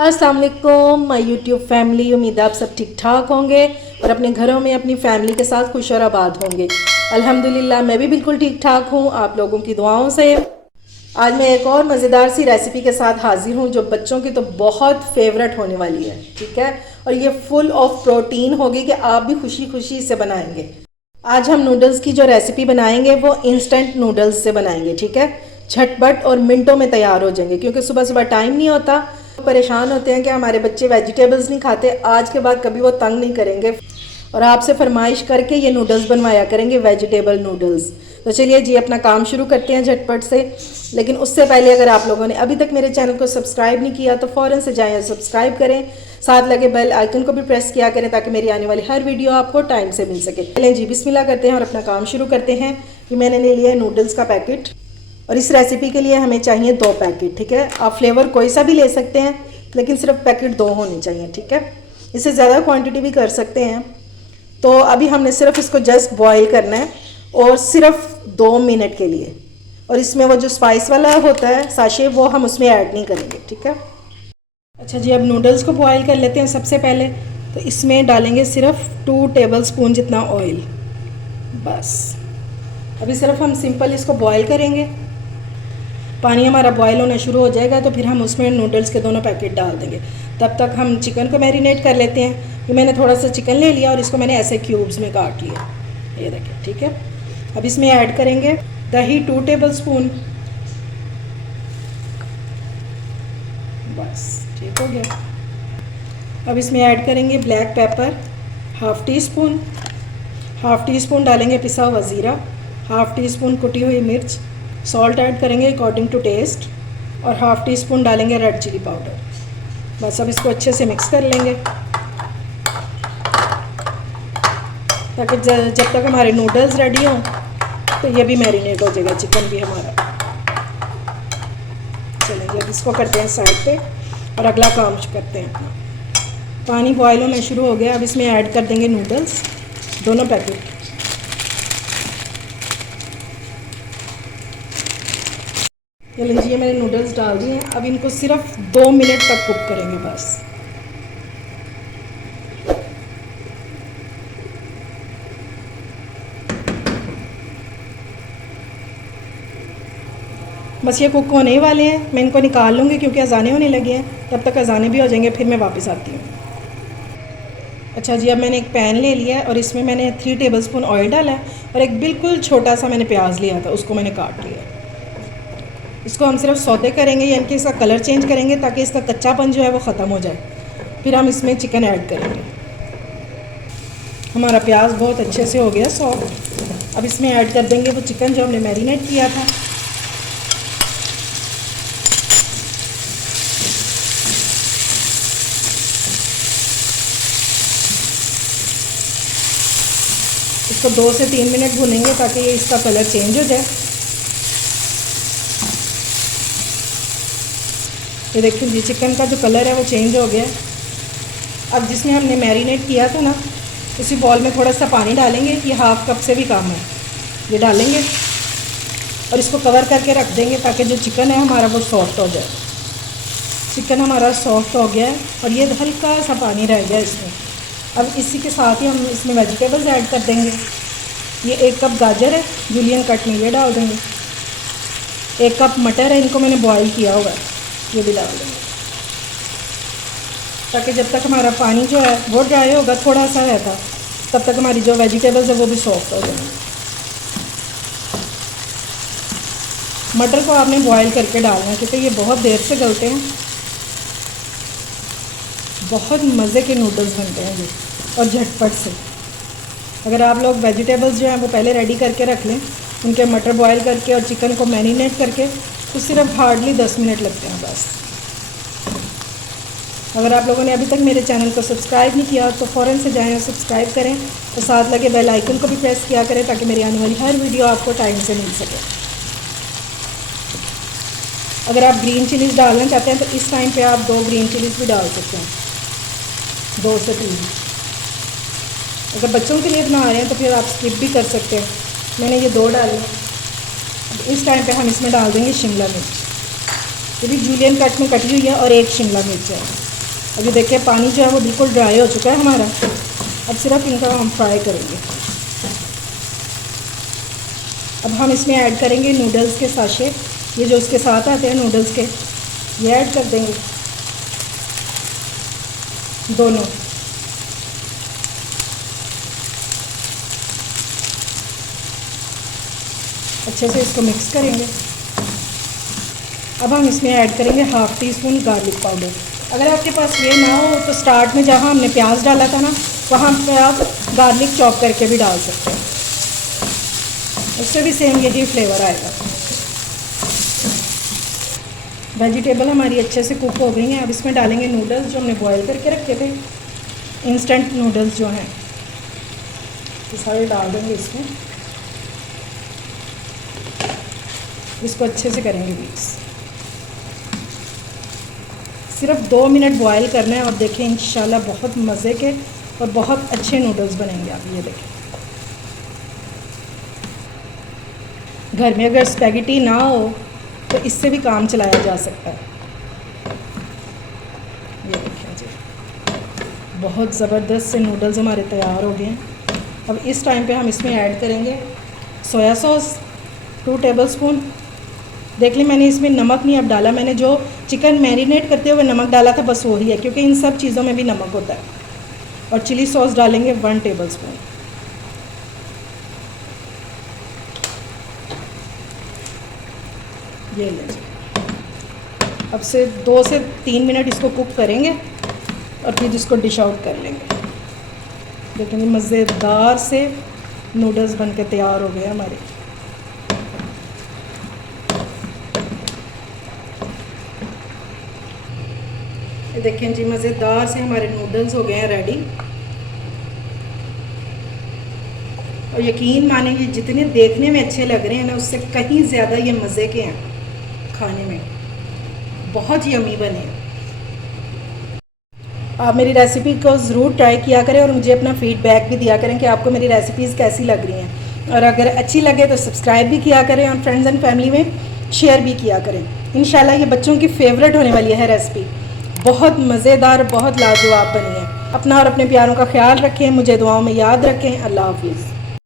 अस्सलाम वालेकुम my YouTube family. उम्मीद है आप सब ठीक ठाक होंगे और अपने घरों में अपनी फैमिली के साथ खुश और आबाद होंगे। अल्हम्दुलिल्लाह मैं भी बिल्कुल ठीक ठाक हूँ, आप लोगों की दुआओं से। आज मैं एक और मज़ेदार सी रेसिपी के साथ हाजिर हूँ जो बच्चों की तो बहुत फेवरेट होने वाली है, ठीक है। और ये फुल ऑफ प्रोटीन होगी कि आप भी खुशी खुशी इसे बनाएंगे। आज हम नूडल्स की जो रेसिपी बनाएंगे वो इंस्टेंट नूडल्स से बनाएंगे, ठीक है। झटपट और मिनटों में तैयार हो जाएंगे क्योंकि सुबह सुबह टाइम नहीं होता। परेशान होते हैं कि हमारे बच्चे वेजिटेबल्स नहीं खाते, आज के बाद कभी वो तंग नहीं करेंगे और आपसे फरमाइश करके ये नूडल्स बनवाया करेंगे, वेजिटेबल नूडल्स। तो चलिए जी अपना काम शुरू करते हैं झटपट से। लेकिन उससे पहले अगर आप लोगों ने अभी तक मेरे चैनल को सब्सक्राइब नहीं किया तो फ़ौरन से जाएं और सब्सक्राइब करें, साथ लगे बेल आइकन को भी प्रेस किया करें ताकि मेरी आने वाली हर वीडियो आपको टाइम से मिल सके। चलें जी बिस्मिल्लाह करते हैं और अपना काम शुरू करते हैं। कि मैंने ले लिया है नूडल्स का पैकेट और इस रेसिपी के लिए हमें चाहिए 2 पैकेट, ठीक है। आप फ्लेवर कोई सा भी ले सकते हैं लेकिन सिर्फ पैकेट 2 होने चाहिए, ठीक है। इससे ज़्यादा क्वांटिटी भी कर सकते हैं। तो अभी हमने सिर्फ इसको जस्ट बॉईल करना है और सिर्फ 2 मिनट के लिए। और इसमें वो जो स्पाइस वाला होता है साशे वो हम उसमें ऐड नहीं करेंगे, ठीक है। अच्छा जी अब नूडल्स को बॉईल कर लेते हैं। सबसे पहले तो इसमें डालेंगे सिर्फ 2 टेबलस्पून जितना ऑयल, बस। अभी सिर्फ हम सिंपल इसको बॉईल करेंगे। पानी हमारा बॉईल होना शुरू हो जाएगा तो फिर हम उसमें नूडल्स के दोनों पैकेट डाल देंगे। तब तक हम चिकन को मैरिनेट कर लेते हैं। तो मैंने थोड़ा सा चिकन ले लिया और इसको मैंने ऐसे क्यूब्स में काट लिया, ये देखिए, ठीक है। अब इसमें ऐड करेंगे दही 2 टेबलस्पून, बस ठीक हो गया। अब इसमें ऐड करेंगे black pepper half tea spoon, half tea spoon डालेंगे पिसा हुआ ज़ीरा, हाफ़ टी स्पून कुटी हुई मिर्च, सॉल्ट ऐड करेंगे अकॉर्डिंग टू टेस्ट और हाफ़ टी स्पून डालेंगे रेड चिली पाउडर। बस अब इसको अच्छे से मिक्स कर लेंगे ताकि जब तक हमारे नूडल्स रेडी हों तो ये भी मैरिनेट हो जाएगा, चिकन भी हमारा। चलिए अब इसको करते हैं साइड पे और अगला काम करते हैं अपना। पानी बॉयल होना शुरू हो गया। अब इसमें ऐड कर देंगे नूडल्स, दोनों पैकेट। ये लीजिए मैंने नूडल्स डाल दिए हैं। अब इनको सिर्फ 2 मिनट तक कुक करेंगे, बस। बस ये कुक होने ही वाले हैं। मैं इनको निकाल लूँगी क्योंकि अजाने होने लगे हैं। तब तक अजाने भी हो जाएंगे, फिर मैं वापस आती हूँ। अच्छा जी अब मैंने एक पैन ले लिया है और इसमें मैंने 3 टेबलस्पून ऑयल डाला है और एक बिल्कुल छोटा सा मैंने प्याज लिया था, उसको मैंने काट लिया। इसको हम सिर्फ सौते करेंगे, यानी कि इसका कलर चेंज करेंगे ताकि इसका कच्चापन जो है वो ख़त्म हो जाए। फिर हम इसमें चिकन ऐड करेंगे। हमारा प्याज बहुत अच्छे से हो गया सॉफ्ट। अब इसमें ऐड कर देंगे वो चिकन जो हमने मैरिनेट किया था। इसको 2 से 3 मिनट भूनेंगे ताकि ये इसका कलर चेंज हो जाए। ये देखिए जी चिकन का जो कलर है वो चेंज हो गया है। अब जिसमें हमने मैरिनेट किया था ना, उसी बॉल में थोड़ा सा पानी डालेंगे, ये हाफ़ कप से भी कम है, ये डालेंगे और इसको कवर करके रख देंगे ताकि जो चिकन है हमारा वो सॉफ्ट हो जाए। चिकन हमारा सॉफ्ट हो गया है और ये हल्का सा पानी रह गया इसमें। अब इसी के साथ ही हम इसमें वेजिटेबल्स ऐड कर देंगे। ये 1 कप गाजर है जूलियन कट में, ये डाल देंगे। 1 कप मटर है, इनको मैंने बॉईल किया हुआ है, ये भी डाल देंगे ताकि जब तक हमारा पानी जो है वो ड्राई होगा, थोड़ा सा रहता, तब तक हमारी जो वेजिटेबल्स है वो भी सॉफ्ट हो जाएंगी। मटर को आपने बॉईल करके डालना है क्योंकि ये बहुत देर से गलते हैं। बहुत मज़े के नूडल्स बनते हैं ये और झटपट से। अगर आप लोग वेजिटेबल्स जो हैं वो पहले रेडी करके रख लें, उनके मटर बॉईल करके और चिकन को मैरिनेट करके, तो सिर्फ हार्डली 10 मिनट लगते हैं, बस। अगर आप लोगों ने अभी तक मेरे चैनल को सब्सक्राइब नहीं किया तो फ़ौरन से जाएं और सब्सक्राइब करें और साथ लगे बेल आइकन को भी प्रेस किया करें ताकि मेरी आने वाली हर वीडियो आपको टाइम से मिल सके। अगर आप ग्रीन चिलीज़ डालना चाहते हैं तो इस टाइम पे आप 2 ग्रीन चिलीज़ भी डाल सकते हैं, 2 से 3। अगर बच्चों के लिए बना रहे हैं तो फिर आप स्किप भी कर सकते हैं। मैंने ये 2 डाली। इस टाइम पे हम इसमें डाल देंगे शिमला मिर्च, ये भी जूलियन कट में कटी हुई है, और 1 शिमला मिर्च है। अभी देखिए पानी जो है वो बिल्कुल ड्राई हो चुका है हमारा। अब सिर्फ इनका हम फ्राई करेंगे। अब हम इसमें ऐड करेंगे नूडल्स के साशे, ये जो उसके साथ आते हैं नूडल्स के, ये ऐड कर देंगे दोनों। अच्छे से इसको मिक्स करेंगे। अब हम इसमें ऐड करेंगे half tea spoon garlic powder. अगर आपके पास ये ना हो तो स्टार्ट में जहाँ हमने प्याज डाला था ना, वहाँ पे आप गार्लिक चॉप करके भी डाल सकते हैं, उससे भी सेम यही फ्लेवर आएगा। वेजिटेबल हमारी अच्छे से कुक हो गई हैं। अब इसमें डालेंगे नूडल्स जो हमने बॉईल करके रखे थे, इंस्टेंट नूडल्स जो हैं, ये सारे डाल देंगे इसमें। इसको अच्छे से करेंगे मिक्स। सिर्फ 2 मिनट बॉईल करना है और देखें इंशाल्लाह बहुत मज़े के और बहुत अच्छे नूडल्स बनेंगे। आप ये देखें, घर में अगर स्पैगेटी ना हो तो इससे भी काम चलाया जा सकता है। ये देखें जी, बहुत ज़बरदस्त से नूडल्स हमारे तैयार हो गए हैं। अब इस टाइम पे हम इसमें ऐड करेंगे सोया सॉस 2 टेबलस्पून। देख लें मैंने इसमें नमक नहीं अब डाला, मैंने जो चिकन मैरिनेट करते हुए नमक डाला था बस वही है, क्योंकि इन सब चीज़ों में भी नमक होता है। और चिली सॉस डालेंगे 1 टेबलस्पून। ये ले, अब से 2 से 3 मिनट इसको कुक करेंगे और फिर इसको डिश आउट कर लेंगे। लेकिन मज़ेदार से नूडल्स बन के तैयार हो गए हमारे। ये देखें जी, मज़ेदार से हमारे नूडल्स हो गए हैं रेडी। और यकीन मानेंगे जितने देखने में अच्छे लग रहे हैं ना, उससे कहीं ज़्यादा ये मज़े के हैं खाने में, बहुत यम्मी बने। आप मेरी रेसिपी को ज़रूर ट्राई किया करें और मुझे अपना फ़ीडबैक भी दिया करें कि आपको मेरी रेसिपीज़ कैसी लग रही हैं। और अगर अच्छी लगे तो सब्सक्राइब भी किया करें और फ्रेंड्स एंड फैमिली में शेयर भी किया करें। इंशाल्लाह ये बच्चों की फ़ेवरेट होने वाली है रेसिपी, बहुत मज़ेदार, बहुत लाजवाब बनी है। अपना और अपने प्यारों का ख्याल रखें, मुझे दुआओं में याद रखें। अल्लाह हाफिज़।